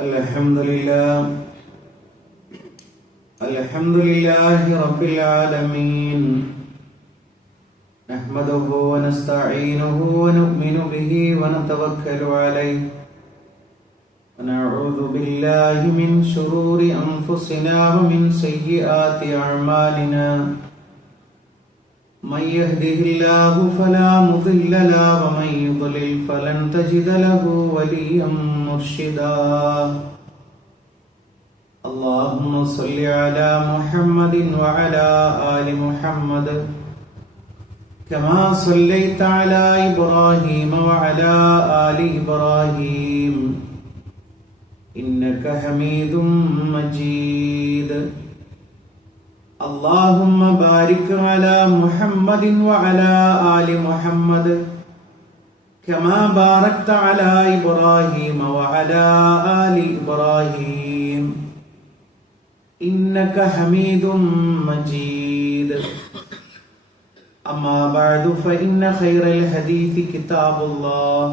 الحمد لله رب العالمين نحمده ونستعينه ونؤمن به ونتوكل عليه ونعوذ بالله من شرور أنفسنا ومن سيئات أعمالنا من يهده الله فلا مضل له ومن يضلل فلن تجد له وليا مرشدا اللهم صل على محمد وعلى آل محمد كما صليت على إبراهيم وعلى آل إبراهيم إنك حميد مجيد اللهم بارك على محمد وعلى آل محمد كما باركت على إبراهيم وعلى آل إبراهيم إنك حميد مجيد أما بعد فإن خير الحديث كتاب الله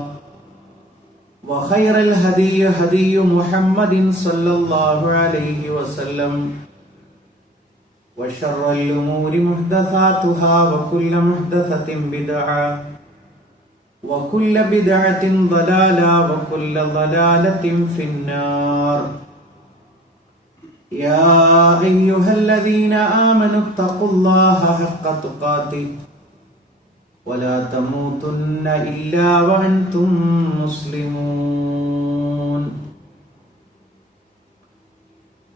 وخير الهدي هدي محمد صلى الله عليه وسلم وشر الأمور محدثاتها وكل محدثة بدعة وكل بدعة ضلالة وكل ضلالة في النار يا أيها الذين آمنوا اتقوا الله حق تقاته ولا تموتن إلا وأنتم مسلمون.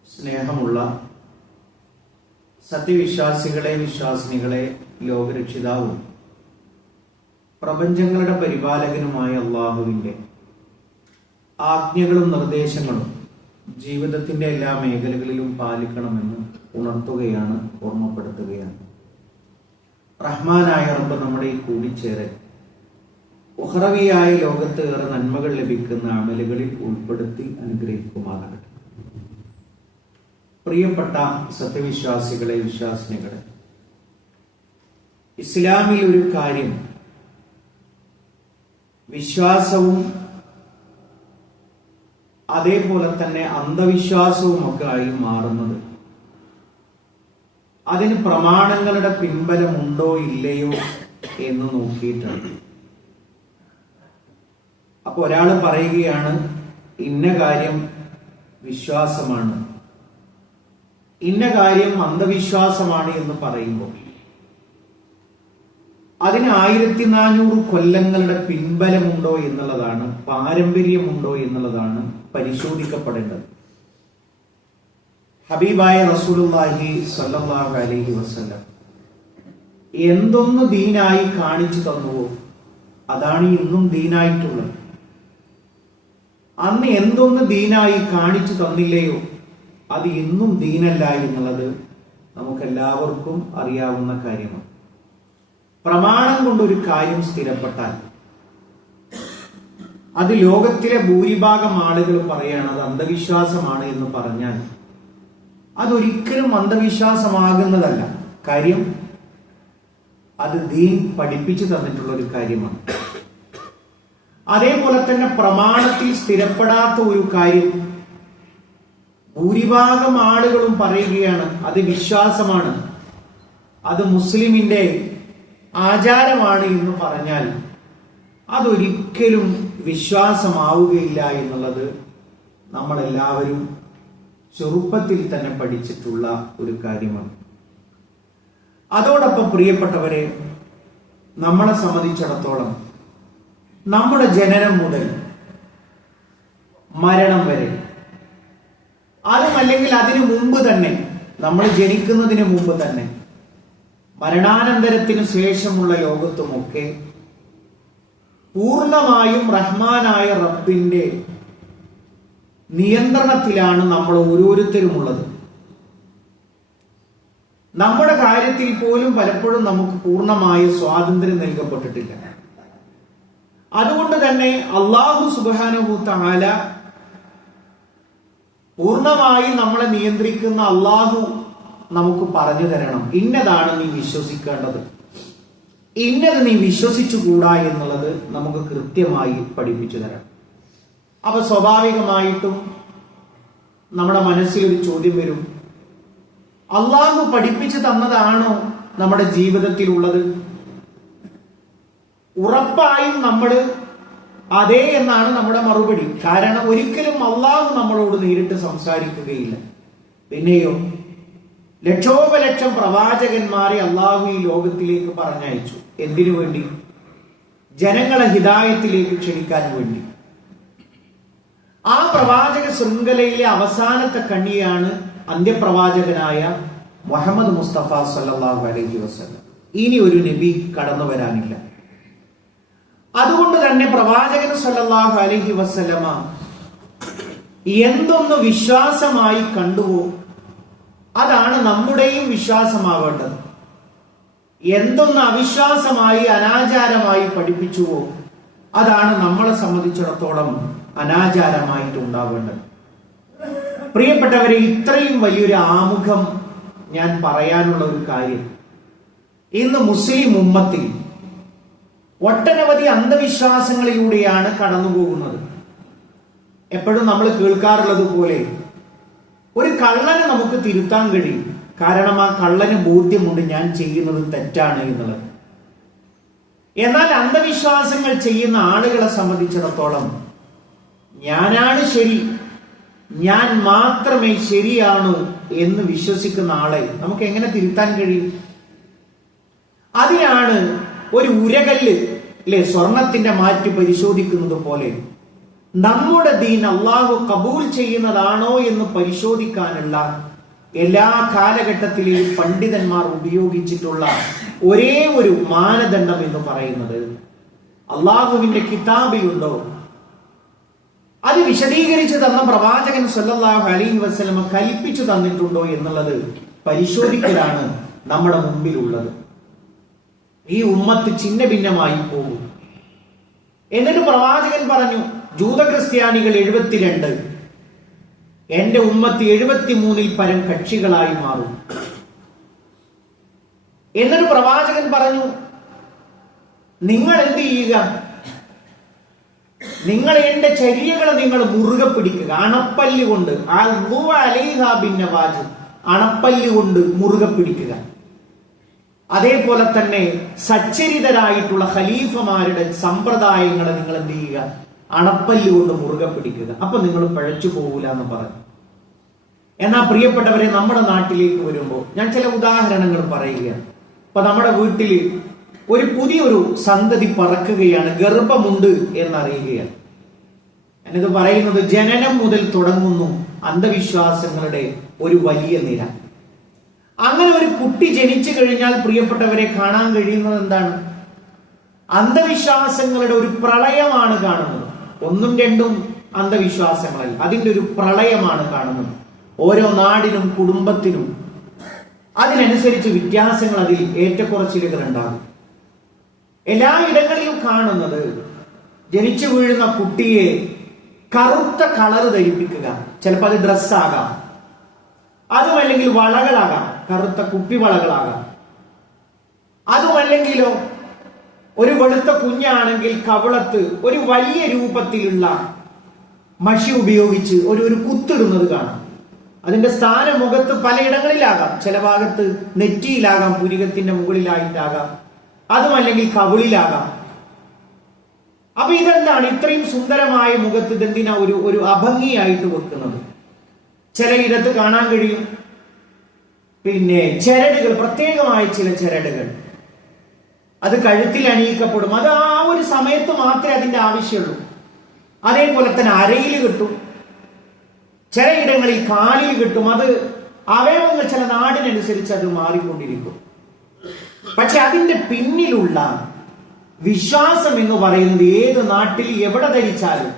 സ്നേഹമുള്ള സത്യവിശ്വാസികളെ വിശ്വാസിനികളെ, ലോകരക്ഷിതാവും പ്രപഞ്ചങ്ങളുടെ പരിപാലകനുമായ അല്ലാഹുവിന്റെ ആജ്ഞകളും നിർദ്ദേശങ്ങളും ജീവിതത്തിന്റെ എല്ലാ മേഖലകളിലും പാലിക്കണമെന്ന് ഉണർത്തുകയാണ്, ഓർമ്മപ്പെടുത്തുകയാണ്. റഹ്മാനായ റബ്ബ് നമ്മുടെ ഈ കൂടിച്ചേരൽ ഉഖറവിയായ ലോകത്ത് ഏറെ നന്മകൾ ലഭിക്കുന്ന അമലുകളിൽ ഉൾപ്പെടുത്തി അനുഗ്രഹിക്കുമാറാകട്ടെ. പ്രിയപ്പെട്ട സത്യവിശ്വാസികളെ വിശ്വാസിനികളെ, ഇസ്ലാമിൽ ഒരു കാര്യം വിശ്വാസവും അതേപോലെ തന്നെ അന്ധവിശ്വാസവും ഒക്കെ ആയി മാറുന്നത് അതിന് പ്രമാണങ്ങളുടെ പിൻബലമുണ്ടോ ഇല്ലയോ എന്ന് നോക്കിയിട്ടാണ്. അപ്പൊ ഒരാൾ പറയുകയാണ് ഇന്ന കാര്യം വിശ്വാസമാണ്, ഇന്ന കാര്യം അന്ധവിശ്വാസമാണ് എന്ന് പറയുമ്പോൾ അതിന് 1400 കൊല്ലങ്ങളുടെ പിൻബലമുണ്ടോ എന്നുള്ളതാണ്, പാരമ്പര്യമുണ്ടോ എന്നുള്ളതാണ് പരിശോധിക്കപ്പെടേണ്ടത്. ഹബീബായ റസൂലുള്ളാഹി സ്വല്ലല്ലാഹു അലൈഹി വസല്ലം എന്തൊന്ന് ദീനായി കാണിച്ചു തന്നുവോ അതാണ് ഇന്നും ദീനായിട്ടുള്ളത്. അന്ന് എന്തൊന്ന് ദീനായി കാണിച്ചു തന്നില്ലയോ അത് ഇന്നും ദീനല്ല എന്നുള്ളത് നമുക്കെല്ലാവർക്കും അറിയാവുന്ന കാര്യമാണ്. പ്രമാണം കൊണ്ടൊരു കാര്യം സ്ഥിരപ്പെട്ടാൽ അത് ലോകത്തിലെ ഭൂരിഭാഗം ആളുകൾ പറയാണ് അത് അന്ധവിശ്വാസമാണ് എന്ന് പറഞ്ഞാൽ അതൊരിക്കലും അന്ധവിശ്വാസമാകുന്നതല്ല. കാര്യം അത് ദീൻ പഠിപ്പിച്ചു തന്നിട്ടുള്ള ഒരു കാര്യമാണ്. അതേപോലെ തന്നെ പ്രമാണത്തിൽ സ്ഥിരപ്പെടാത്ത ഒരു കാര്യം ഭൂരിഭാഗം ആളുകളും പറയുകയാണ് അത് വിശ്വാസമാണ്, അത് മുസ്ലിമിന്റെ ആചാരമാണ് എന്ന് പറഞ്ഞാൽ അതൊരിക്കലും വിശ്വാസമാവുകയില്ല എന്നുള്ളത് നമ്മളെല്ലാവരും ചെറുപ്പത്തിൽ തന്നെ പഠിച്ചിട്ടുള്ള ഒരു കാര്യമാണ്. അതോടൊപ്പം പ്രിയപ്പെട്ടവരെ, നമ്മളെ സംബന്ധിച്ചിടത്തോളം നമ്മുടെ ജനനം മുതൽ മരണം വരെ, അതുമല്ലെങ്കിൽ അതിനു മുമ്പ് തന്നെ, നമ്മൾ ജനിക്കുന്നതിന് മുമ്പ് തന്നെ, മരണാനന്തരത്തിനു ശേഷമുള്ള ലോകത്തുമൊക്കെ പൂർണ്ണമായും റഹ്മാനായ റബ്ബിന്റെ നിയന്ത്രണത്തിലാണ് നമ്മൾ ഓരോരുത്തരുമുള്ളത്. നമ്മുടെ കാര്യത്തിൽ പോലും പലപ്പോഴും നമുക്ക് പൂർണ്ണമായ സ്വാതന്ത്ര്യം നൽകപ്പെട്ടിട്ടില്ല. അതുകൊണ്ട് തന്നെ അല്ലാഹു സുബ്ഹാനഹു തആല പൂർണ്ണമായി നമ്മളെ നിയന്ത്രിക്കുന്ന അല്ലാഹു നമുക്ക് പറഞ്ഞു തരണം, ഇന്നതാണ് നീ വിശ്വസിക്കേണ്ടത്, ഇന്നത് നീ വിശ്വസിച്ചുകൂടാ എന്നുള്ളത് നമുക്ക് കൃത്യമായി പഠിപ്പിച്ചു തരാം. അപ്പൊ സ്വാഭാവികമായിട്ടും നമ്മുടെ മനസ്സിലൊരു ചോദ്യം വരും, അള്ളാഹു പഠിപ്പിച്ചു തന്നതാണോ നമ്മുടെ ജീവിതത്തിലുള്ളത്? ഉറപ്പായും നമ്മൾ അതെ എന്നാണ് നമ്മുടെ മറുപടി. കാരണം ഒരിക്കലും അള്ളാഹു നമ്മളോട് നേരിട്ട് സംസാരിക്കുകയില്ല. പിന്നെയോ ലക്ഷോപലക്ഷം പ്രവാചകന്മാരെ അള്ളാഹു ഈ ലോകത്തിലേക്ക് പറഞ്ഞയച്ചു. എന്തിനു വേണ്ടി? ജനങ്ങളെ ഹിദായത്തിലേക്ക് ക്ഷണിക്കാൻ വേണ്ടി. ആ പ്രവാചക ശൃംഖലയിലെ അവസാനത്തെ കണ്ണിയാണ് അന്ത്യപ്രവാചകനായ മുഹമ്മദ് മുസ്തഫ സല്ലല്ലാഹു അലൈഹി വസല്ലം. ഇനി ഒരു നബി കടന്നു വരാനില്ല. അതുകൊണ്ട് തന്നെ പ്രവാചകൻ സല്ലല്ലാഹു അലൈഹി വസല്ലമ എന്തൊന്ന് വിശ്വാസമായി കണ്ടുവോ അതാണ് നമ്മുടെയും വിശ്വാസമാവേണ്ടത്. എന്തൊന്ന് അവിശ്വാസമായി അനാചാരമായി പഠിപ്പിച്ചുവോ അതാണ് നമ്മളെ സംബന്ധിച്ചിടത്തോളം അനാചാരമായിട്ടുണ്ടാവേണ്ടത്. പ്രിയപ്പെട്ടവരെ, ഇത്രയും വലിയൊരു ആമുഖം ഞാൻ പറയാനുള്ള ഒരു കാര്യം, ഇന്ന് മുസ്ലിം ഉമ്മത്തിൽ ഒട്ടനവധി അന്ധവിശ്വാസങ്ങളിലൂടെയാണ് കടന്നുപോകുന്നത്. എപ്പോഴും നമ്മൾ കേൾക്കാറുള്ളത് പോലെ ഒരു കള്ളനെ നമുക്ക് തിരുത്താൻ കഴിയും. കാരണം ആ കള്ളന് ബോധ്യമുണ്ട് ഞാൻ ചെയ്യുന്നത് തെറ്റാണ് എന്നുള്ളത്. എന്നാൽ അന്ധവിശ്വാസങ്ങൾ ചെയ്യുന്ന ആളുകളെ സംബന്ധിച്ചിടത്തോളം ഞാനാണ് ശരി, ഞാൻ മാത്രമേ ശരിയാണു എന്ന് വിശ്വസിക്കുന്ന ആളെ നമുക്ക് എങ്ങനെ തിരുത്താൻ കഴിയും? അതിനാണ് ഒരു ഉരകല്ല് സ്വർണത്തിന്റെ മാറ്റി പരിശോധിക്കുന്നത് പോലെ നമ്മുടെ ദീൻ അള്ളാഹു കബൂൽ ചെയ്യുന്നതാണോ എന്ന് പരിശോധിക്കാനുള്ള എല്ലാ കാലഘട്ടത്തിലെയും പണ്ഡിതന്മാർ ഉപയോഗിച്ചിട്ടുള്ള ഒരേ ഒരു മാനദണ്ഡം എന്ന് പറയുന്നത് അള്ളാഹുവിന്റെ കിതാബിലുണ്ടോ, അത് വിശദീകരിച്ചു തന്ന പ്രവാചകൻ സല്ലല്ലാഹു അലൈഹി വസല്ലമ കൽപ്പിച്ചു തന്നിട്ടുണ്ടോ എന്നുള്ളത് പരിശോധിക്കലാണ് നമ്മുടെ മുമ്പിലുള്ളത്. ഈ ഉമ്മത്ത് ചിന്ന ഭിന്നമായി പോകും. എന്നിട്ട് പ്രവാചകൻ പറഞ്ഞു, ജൂത ക്രിസ്ത്യാനികൾ 72, എന്റെ ഉമ്മത്ത് 73-ൽ പരം കക്ഷികളായി മാറും. എന്നിട്ട് പ്രവാചകൻ പറഞ്ഞു, നിങ്ങൾ എന്ത് ചെയ്യുക? നിങ്ങൾ എന്റെ ചര്യകളെ നിങ്ങൾ മുറുകെ പിടിക്കുക, അണപ്പല്ല് കൊണ്ട്. അണപ്പല്ല് കൊണ്ട് മുറുകെ പിടിക്കുക. അതേപോലെ തന്നെ സച്ചരിതരായിട്ടുള്ള ഖലീഫമാരുടെ സമ്പ്രദായങ്ങളെ നിങ്ങൾ എന്ത് ചെയ്യുക? അണപ്പല്ല് കൊണ്ട് മുറുകെ പിടിക്കുക. അപ്പൊ നിങ്ങൾ പഴച്ചു പോകൂല എന്ന് പറഞ്ഞു. എന്നാൽ പ്രിയപ്പെട്ടവരെ, നമ്മുടെ നാട്ടിലേക്ക് വരുമ്പോൾ ഞാൻ ചില ഉദാഹരണങ്ങൾ പറയുകയാണ്. ഇപ്പൊ നമ്മുടെ വീട്ടിൽ ഒരു പുതിയൊരു സന്തതി പറക്കുകയാണ്, ഗർഭമുണ്ട് എന്നറിയുകയാണ്. ഞാനിത് പറയുന്നത് ജനനം മുതൽ തുടങ്ങുന്നു അന്ധവിശ്വാസങ്ങളുടെ ഒരു വലിയ നിര. അങ്ങനെ ഒരു കുട്ടി ജനിച്ചു കഴിഞ്ഞാൽ പ്രിയപ്പെട്ടവരെ കാണാൻ കഴിയുന്നത് എന്താണ്? അന്ധവിശ്വാസങ്ങളുടെ ഒരു പ്രളയമാണ് കാണുന്നത്. 1ഉം 2ഉം അന്ധവിശ്വാസങ്ങളല്ല, അതിന്റെ ഒരു പ്രളയമാണ് കാണുന്നത്. ഓരോ നാടിനും കുടുംബത്തിനും അതിനനുസരിച്ച് വ്യത്യാസങ്ങൾ, അതിൽ ഏറ്റക്കുറച്ചിലുകൾ ഉണ്ടാകും. എല്ലായിടങ്ങളിലും കാണുന്നത് ജനിച്ചു വീഴുന്ന കുട്ടിയെ കറുത്ത കളർ ധരിപ്പിക്കുക. ചിലപ്പോൾ അത് ഡ്രസ്സാകാം, അതുമല്ലെങ്കിൽ വളകളാകാം, കറുത്ത കുപ്പിവളകളാകാം. അതുമല്ലെങ്കിലോ ഒരു വെളുത്ത കുഞ്ഞാണെങ്കിൽ കവിളത്ത് ഒരു വലിയ രൂപത്തിലുള്ള മഷി ഉപയോഗിച്ച് ഒരു കുത്തിടുന്നത് കാണാം. അതിന്റെ സ്ഥാനം മുഖത്ത് പലയിടങ്ങളിലാകാം. ചില ഭാഗത്ത് നെറ്റിയിലാകാം, പുരികത്തിന്റെ മുകളിലായിട്ടാകാം, അതുമല്ലെങ്കിൽ കവിളിലാകാം. അപ്പൊ ഇതെന്താണ്? ഇത്രയും സുന്ദരമായ മുഖത്ത് ഇതെന്തിനാ ഒരു അഭംഗിയായിട്ട് വെക്കുന്നത്? ചിലയിടത്ത് കാണാൻ കഴിയും പിന്നെ ചരടുകൾ, പ്രത്യേകമായ ചില ചരടുകൾ, അത് കഴുത്തിൽ അണിയിക്കപ്പെടും. അത് ആ ഒരു സമയത്ത് മാത്രമേ അതിന്റെ ആവശ്യമുള്ളൂ. അതേപോലെ തന്നെ അരയിൽ കിട്ടും, ചിലയിടങ്ങളിൽ കാലിൽ കിട്ടും. അത് അവയവങ്ങൾ ചില നാടിനനുസരിച്ച് അത് മാറിക്കൊണ്ടിരിക്കും. പക്ഷെ അതിന്റെ പിന്നിലുള്ള വിശ്വാസം എന്ന് പറയുന്നത് ഏത് നാട്ടിൽ എവിടെ ധരിച്ചാലും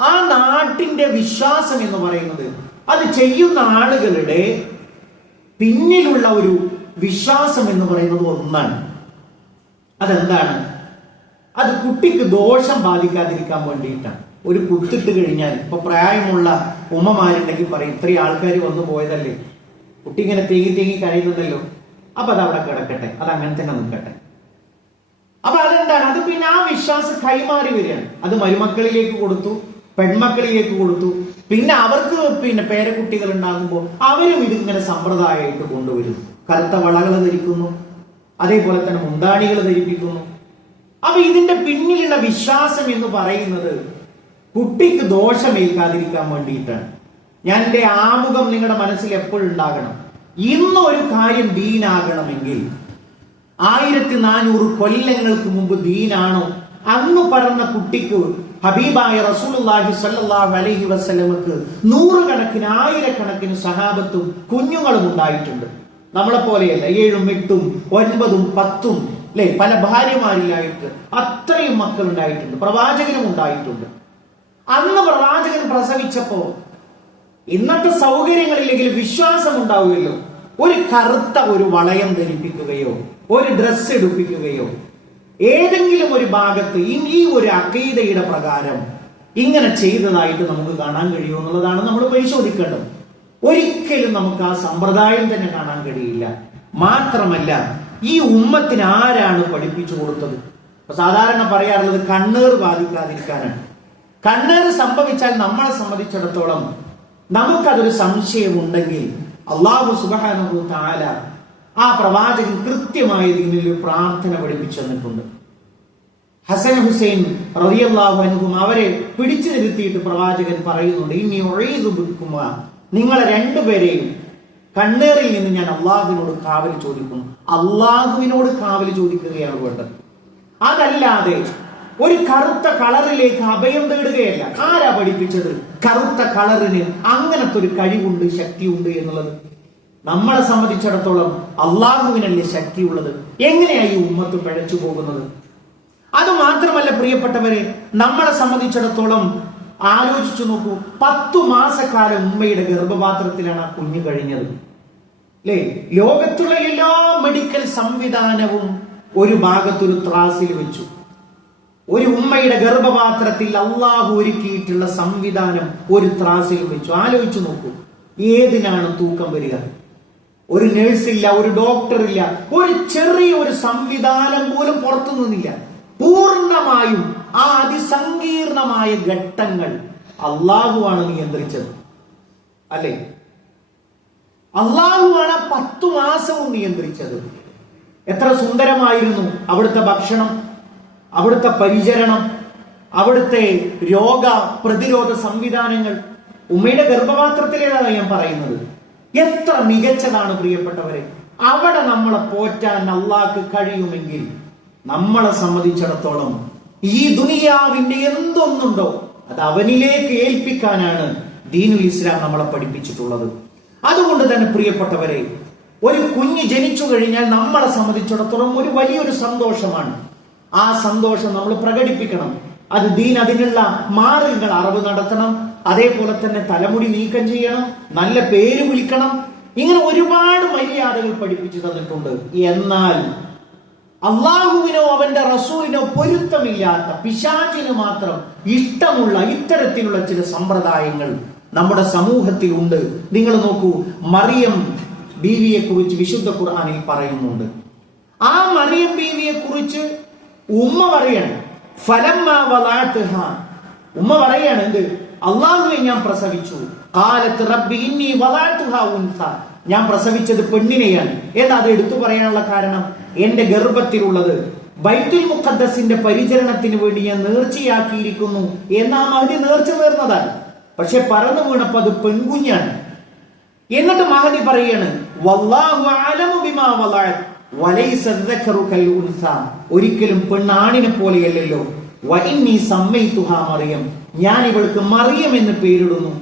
ആ നാട്ടിന്റെ വിശ്വാസം എന്ന് പറയുന്നത് അത് ചെയ്യുന്ന ആളുകളുടെ പിന്നിലുള്ള ഒരു വിശ്വാസം എന്ന് പറയുന്നത് ഒന്നാണ്. അതെന്താണ്? അത് കുട്ടിക്ക് ദോഷം ബാധിക്കാതിരിക്കാൻ വേണ്ടിയിട്ടാണ്. ഒരു കുത്തിട്ട് കഴിഞ്ഞാൽ, ഇപ്പൊ പ്രായമുള്ള ഉമ്മമാരുണ്ടെങ്കിൽ പറയും, ഇത്രയും ആൾക്കാർ വന്നു പോയതല്ലേ, കുട്ടി ഇങ്ങനെ തേങ്ങി കരയുന്നതല്ലോ, അപ്പൊ അത് അവിടെ കിടക്കട്ടെ, അത് അങ്ങനെ തന്നെ നിൽക്കട്ടെ. അപ്പൊ അതെന്താണ്? അത് പിന്നെ ആ വിശ്വാസം കൈമാറി വരികയാണ്. അത് മരുമക്കളിലേക്ക് കൊടുത്തു, പെൺമക്കളിലേക്ക് കൊടുത്തു. പിന്നെ അവർക്ക് പേരക്കുട്ടികൾ ഉണ്ടാകുമ്പോൾ അവരും ഇതിങ്ങനെ സമ്പ്രദായമായിട്ട് കൊണ്ടുവരുന്നു. കറുത്ത വളകൾ ധരിക്കുന്നു, അതേപോലെ തന്നെ മുന്താണികൾ ധരിപ്പിക്കുന്നു. അപ്പൊ ഇതിന്റെ പിന്നിലുള്ള വിശ്വാസം എന്ന് പറയുന്നത് കുട്ടിക്ക് ദോഷമേൽക്കാതിരിക്കാൻ വേണ്ടിയിട്ടാണ്. ഞാൻ എന്റെ ആമുഖം നിങ്ങളുടെ മനസ്സിൽ എപ്പോഴും ഉണ്ടാകണം. ഇന്ന് ഒരു കാര്യം ദീനാകണമെങ്കിൽ 1400 കൊല്ലങ്ങൾക്ക് മുമ്പ് ദീനാണോ അന്ന് പറഞ്ഞ കുട്ടിക്ക് ഹബീബായ റസൂലുള്ളാഹി സ്വല്ലല്ലാഹു അലൈഹി വസല്ലമക്ക് നൂറുകണക്കിന് ആയിരക്കണക്കിന് സഹാബത്തും കുഞ്ഞുങ്ങളും ഉണ്ടായിട്ടുണ്ട്. നമ്മളെ പോലെയല്ല 7, 8, 9, 10 അല്ലെ, പല ഭാര്യമാരിലായിട്ട് അത്രയും മക്കൾ ഉണ്ടായിട്ടുണ്ട്. പ്രവാചകനും ഉണ്ടായിട്ടുണ്ട്. അന്ന് പ്രവാചകൻ പ്രസവിച്ചപ്പോ ഇന്നത്തെ സൗകര്യങ്ങളില്ലെങ്കിൽ വിശ്വാസം ഉണ്ടാവുകയല്ലോ. ഒരു കറുത്ത ഒരു വളയം ധരിപ്പിക്കുകയോ ഒരു ഡ്രസ്സ് എടുപ്പിക്കുകയോ ഏതെങ്കിലും ഒരു ഭാഗത്ത് ഈ ഒരു അഖീദയുടെ പ്രകാരം ഇങ്ങനെ ചെയ്തതായിട്ട് നമുക്ക് കാണാൻ കഴിയുമോ എന്നുള്ളതാണ് നമ്മൾ പരിശോധിക്കേണ്ടത്. ഒരിക്കലും നമുക്ക് ആ സമ്പ്രദായം തന്നെ കാണാൻ കഴിയില്ല. മാത്രമല്ല, ഈ ഉമ്മത്തിന് ആരാണ് പഠിപ്പിച്ചു കൊടുത്തത്? സാധാരണ പറയാറുള്ളത് കണ്ണേർ ബാധിക്കാതിരിക്കാനാണ്. കണ്ണേർ സംഭവിച്ചാൽ നമ്മളെ സംബന്ധിച്ചിടത്തോളം നമുക്കതൊരു സംശയമുണ്ടെങ്കിൽ അല്ലാഹു സുബ്ഹാനഹു തആല ആ പ്രവാചകൻ കൃത്യമായ രീതിയിൽ പ്രാർത്ഥന പഠിപ്പിച്ചു തന്നിട്ടുണ്ട്. ഹസൻ ഹുസൈൻ റളിയല്ലാഹു അൻഹും അവരെ പിടിച്ചു നിർത്തിയിട്ട് പ്രവാചകൻ പറയുന്നുണ്ട്, ഇന്നി ഉഈദു ബിക്കുമാ, നിങ്ങളെ രണ്ടുപേരെയും കണ്ണേറിൽ നിന്ന് ഞാൻ അള്ളാഹുവിനോട് കാവൽ ചോദിക്കുന്നു. അള്ളാഹുവിനോട് കാവൽ ചോദിക്കുകയാണ് വേണ്ടത്. അതല്ലാതെ ഒരു കറുത്ത കളറിലേക്ക് അഭയം തേടുകയല്ല. ആരാ പഠിപ്പിച്ചത് കറുത്ത കളറിന് അങ്ങനത്തെ ഒരു കഴിവുണ്ട്, ശക്തിയുണ്ട് എന്നുള്ളത്? നമ്മളെ സംബന്ധിച്ചിടത്തോളം അള്ളാഹുവിനല്ലേ ശക്തിയുള്ളത്. എങ്ങനെയായി ഈ ഉമ്മത്ത് പിഴച്ചു പോകുന്നത്? അത് മാത്രമല്ല പ്രിയപ്പെട്ടവരെ, നമ്മളെ സംബന്ധിച്ചിടത്തോളം ആലോചിച്ചു നോക്കൂ. 10 മാസക്കാലം ഉമ്മയുടെ ഗർഭപാത്രത്തിലാണ് ആ കുഞ്ഞ് കഴിഞ്ഞത് അല്ലേ? ലോകത്തുള്ള എല്ലാ മെഡിക്കൽ സംവിധാനവും ഒരു ഭാഗത്തൊരു ത്രാസിൽ വെച്ചു. ഒരു ഉമ്മയുടെ ഗർഭപാത്രത്തിൽ അള്ളാഹു ഒരുക്കിയിട്ടുള്ള സംവിധാനം ഒരു ത്രാസിൽ വെച്ചു. ആലോചിച്ചു നോക്കൂ, ഏതിനാണ് തൂക്കം വരിക? ഒരു നഴ്സില്ല, ഒരു ഡോക്ടർ ഇല്ല, ഒരു ചെറിയ ഒരു സംവിധാനം പോലും പുറത്തു നിന്നില്ല. പൂർണ്ണമായും ആ അതിസങ്കീർണമായ ഘട്ടങ്ങൾ അള്ളാഹുവാണ് നിയന്ത്രിച്ചത് അല്ലെ? അള്ളാഹുവാണ് 10 മാസവും നിയന്ത്രിച്ചത്. എത്ര സുന്ദരമായിരുന്നു അവിടുത്തെ ഭക്ഷണം, അവിടുത്തെ പരിചരണം, അവിടുത്തെ രോഗ പ്രതിരോധ സംവിധാനങ്ങൾ. ഉമ്മയുടെ ഗർഭപാത്രത്തിലേതാണ് ഞാൻ പറയുന്നത്. എത്ര മികച്ചതാണ് പ്രിയപ്പെട്ടവരെ. അവിടെ നമ്മളെ പോറ്റാൻ അള്ളാഹ്ക്ക് കഴിയുമെങ്കിൽ നമ്മളെ സംബന്ധിച്ചിടത്തോളം ഈ ദുനിയാവിന്റെ എന്തൊന്നുണ്ടോ അത് അവനിലേക്ക് ഏൽപ്പിക്കാനാണ് ദീനുൽ ഇസ്ലാം നമ്മളെ പഠിപ്പിച്ചിട്ടുള്ളത്. അതുകൊണ്ട് തന്നെ പ്രിയപ്പെട്ടവരെ, ഒരു കുഞ്ഞ് ജനിച്ചു കഴിഞ്ഞാൽ നമ്മളെ സംബന്ധിച്ചിടത്തോളം ഒരു വലിയൊരു സന്തോഷമാണ്. ആ സന്തോഷം നമ്മൾ പ്രകടിപ്പിക്കണം. അത് ദീൻ അതിനുള്ള മാർഗങ്ങൾ അറിവ് നടത്തണം. അതേപോലെ തന്നെ തലമുടി നീക്കം ചെയ്യണം, നല്ല പേര് വിളിക്കണം. ഇങ്ങനെ ഒരുപാട് മര്യാദകൾ പഠിപ്പിച്ചു തന്നിട്ടുണ്ട്. എന്നാൽ അള്ളാഹുവിനോ അവന്റെ റസൂലിനോ പൊരുത്തമില്ലാത്ത, പിശാചിന് മാത്രം ഇഷ്ടമുള്ള ഇത്തരത്തിലുള്ള ചില സമ്പ്രദായങ്ങൾ നമ്മുടെ സമൂഹത്തിൽ ഉണ്ട്. നിങ്ങൾ നോക്കൂ, മറിയം ബീവിയെ കുറിച്ച് വിശുദ്ധ ഖുർആനിൽ പറയുന്നുണ്ട്. ആ മറിയം ബീവിയെ കുറിച്ച് ഉമ്മ പറയാണ്, ഫലമ്മാ വലഅത്ഹാ, ഉമ്മ പറയാണ് എന്ത്? അല്ലാഹുവേ, ഞാൻ പ്രസവിച്ചു. ഖാലത്ത് റബ്ബി ഇന്നി വലഅത്ഹാ ഉൻസ, ഞാൻ പ്രസവിച്ചത് പെണ്ണിനെയാണ്. എന്താ അത് എടുത്തു പറയാനുള്ള കാരണം? എന്റെ ഗർഭത്തിലുള്ളത് ബൈത്തുൽ മുഖദ്ദസിന്റെ പരിചരണത്തിന് വേണ്ടി ഞാൻ നേർച്ചയാക്കിയിരിക്കുന്നു എന്നാ മഹദി നേർച്ച നേർന്നതാണ്. പക്ഷെ പറന്നു വീണപ്പോ അത് പെൺകുഞ്ഞാണ്. എന്നിട്ട് മഹദി പറയാണ്, വല്ലാഹു അഅലമു ബിമാ വലഅത് വലൈസ ദക്കറു കൽ ഉൻസ, ഒരിക്കലും പെണ്ണാണിനെ പോലെയല്ലല്ലോ. വഇന്നി സമ്മൈതുഹാ മറിയം, ഞാൻ ഇവൾക്ക് മറിയം എന്ന് പേരിടുന്നു.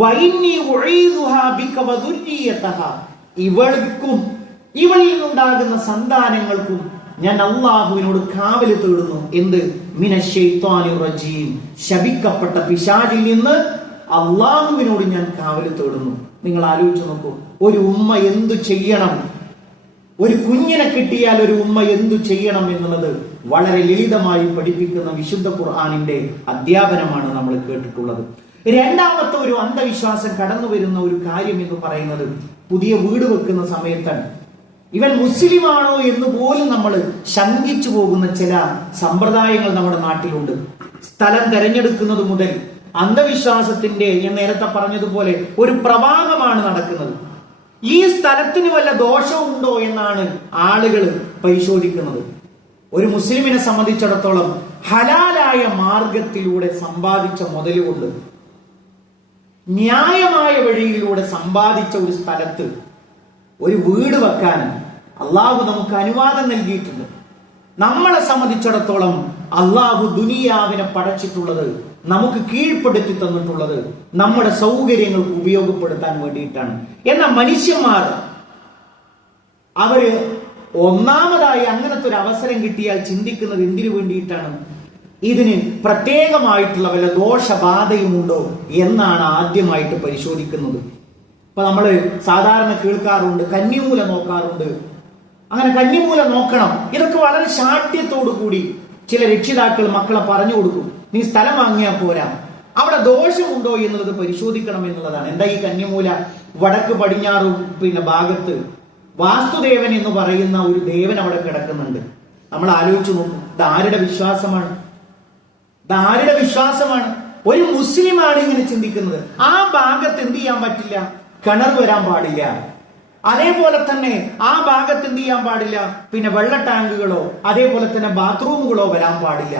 വഇന്നി ഉഈദുഹാ ബിക വദുരിയതഹാ, ഇവൾക്കും ഇവളിൽ നിന്നുണ്ടാകുന്ന സന്താനങ്ങൾക്കും ഞാൻ അള്ളാഹുവിനോട് കാവല് തേടുന്നു. എന്ത്? മിനശ്ശൈത്വാനിർ റജീം, ശപിക്കപ്പെട്ട പിശാചിൽ നിന്ന് അള്ളാഹുവിനോട് ഞാൻ കാവല് തേടുന്നു. നിങ്ങൾ ആലോചിച്ച് നോക്കൂ, ഒരു ഉമ്മ എന്തു ചെയ്യണം, ഒരു കുഞ്ഞിനെ കിട്ടിയാൽ ഒരു ഉമ്മ എന്തു ചെയ്യണം എന്നുള്ളത് വളരെ ലളിതമായി പഠിപ്പിക്കുന്ന വിശുദ്ധ ഖുർആനിന്റെ അധ്യാപനമാണ് നമ്മൾ കേട്ടിട്ടുള്ളത്. രണ്ടാമത്തെ ഒരു അന്ധവിശ്വാസം കടന്നു വരുന്ന ഒരു കാര്യം എന്ന് പറയുന്നത്, പുതിയ വീട് വെക്കുന്ന സമയത്താണ് ഇവൻ മുസ്ലിമാണോ എന്ന് പോലും നമ്മൾ ശങ്കിച്ചു പോകുന്ന ചില സമ്പ്രദായങ്ങൾ നമ്മുടെ നാട്ടിലുണ്ട്. സ്ഥലം തെരഞ്ഞെടുക്കുന്നത് മുതൽ അന്ധവിശ്വാസത്തിന്റെ ഞാൻ നേരത്തെ പറഞ്ഞതുപോലെ ഒരു പ്രവാഹമാണ് നടക്കുന്നത്. ഈ സ്ഥലത്തിന് വല്ല ദോഷവും ഉണ്ടോ എന്നാണ് ആളുകൾ പരിശോധിക്കുന്നത്. ഒരു മുസ്ലിമിനെ സംബന്ധിച്ചിടത്തോളം ഹലാലായ മാർഗത്തിലൂടെ സമ്പാദിച്ച മുതലുകൊണ്ട് ന്യായമായ വഴിയിലൂടെ സമ്പാദിച്ച ഒരു സ്ഥലത്ത് ഒരു വീട് വെക്കാൻ അള്ളാഹു നമുക്ക് അനുവാദം നൽകിയിട്ടുണ്ട്. നമ്മളെ സംബന്ധിച്ചിടത്തോളം അള്ളാഹു ദുനിയാവിനെ പടച്ചിട്ടുള്ളത്, നമുക്ക് കീഴ്പ്പെടുത്തി തന്നിട്ടുള്ളത് നമ്മുടെ സൗകര്യങ്ങൾക്ക് ഉപയോഗപ്പെടുത്താൻ വേണ്ടിയിട്ടാണ്. എന്നാൽ മനുഷ്യന്മാർ അവര് ഒന്നാമതായി അങ്ങനത്തെ ഒരു അവസരം കിട്ടിയാൽ ചിന്തിക്കുന്നത് എന്തിനു വേണ്ടിയിട്ടാണ്? ഇതിന് പ്രത്യേകമായിട്ടുള്ള വല്ല ദോഷബാധയുമുണ്ടോ എന്നാണ് ആദ്യമായിട്ട് പരിശോധിക്കുന്നത്. ഇപ്പൊ നമ്മള് സാധാരണ കേൾക്കാറുണ്ട്, കന്നിമൂല നോക്കാറുണ്ട്. അങ്ങനെ കന്നിമൂല നോക്കണം, ഇതൊക്കെ വളരെ ശാഠ്യത്തോടു കൂടി ചില രക്ഷിതാക്കൾ മക്കളെ പറഞ്ഞു കൊടുക്കും. നീ സ്ഥലം വാങ്ങിയാൽ പോരാ, അവിടെ ദോഷമുണ്ടോ എന്നുള്ളത് പരിശോധിക്കണം എന്നുള്ളതാണ്. എന്താ ഈ കന്നിമൂല? വടക്ക് പടിഞ്ഞാറ് ഭാഗത്ത് വാസ്തുദേവൻ എന്ന് പറയുന്ന ഒരു ദേവൻ അവിടെ കിടക്കുന്നുണ്ട്. നമ്മൾ ആലോചിച്ചു നോക്കും, ഇത് ആരുടെ വിശ്വാസമാണ്? ഇതാരുടെ വിശ്വാസമാണ്? ഒരു മുസ്ലിമാണ് ഇങ്ങനെ ചിന്തിക്കുന്നത്. ആ ഭാഗത്ത് എന്ത് ചെയ്യാൻ പറ്റില്ല? കിണർ വരാൻ പാടില്ല. അതേപോലെ തന്നെ ആ ഭാഗത്ത് എന്ത് ചെയ്യാൻ പാടില്ല? വെള്ള ടാങ്കുകളോ അതേപോലെ തന്നെ ബാത്റൂമുകളോ വരാൻ പാടില്ല.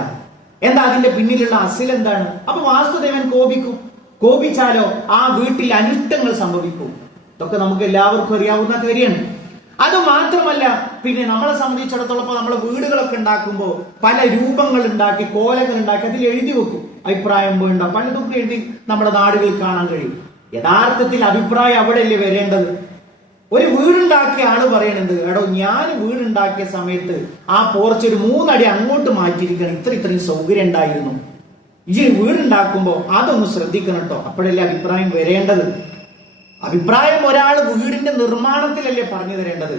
എന്താ അതിന്റെ പിന്നിലുള്ള അസിൽ എന്താണ്? അപ്പൊ വാസ്തുദേവൻ കോപിക്കും. കോപിച്ചാലോ ആ വീട്ടിൽ അനിഷ്ടങ്ങൾ സംഭവിക്കും. ഇതൊക്കെ നമുക്ക് എല്ലാവർക്കും അറിയാവുന്ന കാര്യമാണ്. അത് മാത്രമല്ല, നമ്മളെ സംബന്ധിച്ചിടത്തോളം നമ്മളെ വീടുകളൊക്കെ ഉണ്ടാക്കുമ്പോൾ പല രൂപങ്ങൾ ഉണ്ടാക്കി, കോലങ്ങൾ ഉണ്ടാക്കി അതിൽ എഴുതി വെക്കും. അഭിപ്രായം വേണ്ട പലതും എഴുതി നമ്മുടെ നാടുകളിൽ കാണാൻ കഴിയും. യഥാർത്ഥത്തിൽ അഭിപ്രായം അവിടെയല്ലേ വരേണ്ടത്? ഒരു വീടുണ്ടാക്കിയ ആള് പറയണത്, എടോ ഞാൻ വീടുണ്ടാക്കിയ സമയത്ത് ആ പോർച്ച് ഒരു 3 അടി അങ്ങോട്ട് മാറ്റിയിരിക്കണം, ഇത്രയും സൗകര്യം ഉണ്ടായിരുന്നു. ഈ വീടുണ്ടാക്കുമ്പോ അതൊന്ന് ശ്രദ്ധിക്കണം കേട്ടോ. അപ്പോഴല്ലേ അഭിപ്രായം വരേണ്ടത്. അഭിപ്രായം ഒരാൾ വീടിന്റെ നിർമ്മാണത്തിലല്ലേ പറഞ്ഞു തരേണ്ടത്.